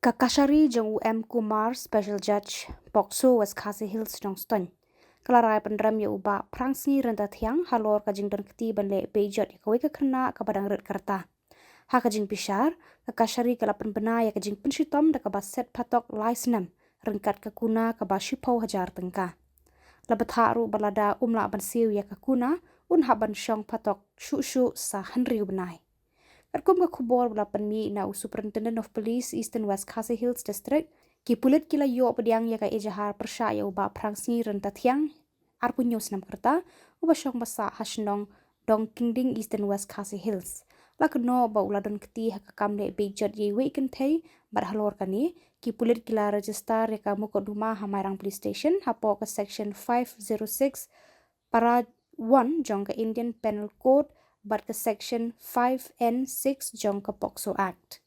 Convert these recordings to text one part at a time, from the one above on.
Kashari jong Kumar Special Judge Pokso West Khasi Hills Jongston. Kalarai Pynrem ya uba prangsni renta thiang halor kajing don keti banle Beijot ya kawe kena kabadang red karta. Ha kajing pishar Kashari kalapan bena ya kajing penshitom da kabaset patok lai Snem Ryngkat ke Kuna kabashipo Hajar Tyngka. Labat haru balada umla bansiu ya ke Kuna haban syong patok shu sa henriu benai. Karkum ke kubor belapan mi na Superintendent of Police Eastern West Khasi Hills District ki pulit kila yo pediang ya ka ejahar persya ya uba prangsni renta thiang arpunyo Snem kerta uba syong basa hashnong dong kingding Eastern West Khasi Hills la keno ba uladon keti hakakam le Beijot ye weekend thai bar halor kani ki pulit kila register ya ka mukoduma hamairang police station hapo ke section 506 para 1 jong ke Indian Penal Code but ke section 5N6 jong ke Pokso Act.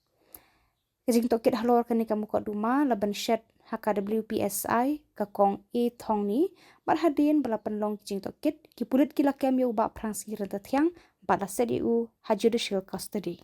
Kajing tokit halor kani kamu ko duma laban shed haka WPSI ke kong e thong ni barhadin balapan long kajing tokit ki pulit kila kem yo ba prangsi renta thiang bala sediu judicial custody.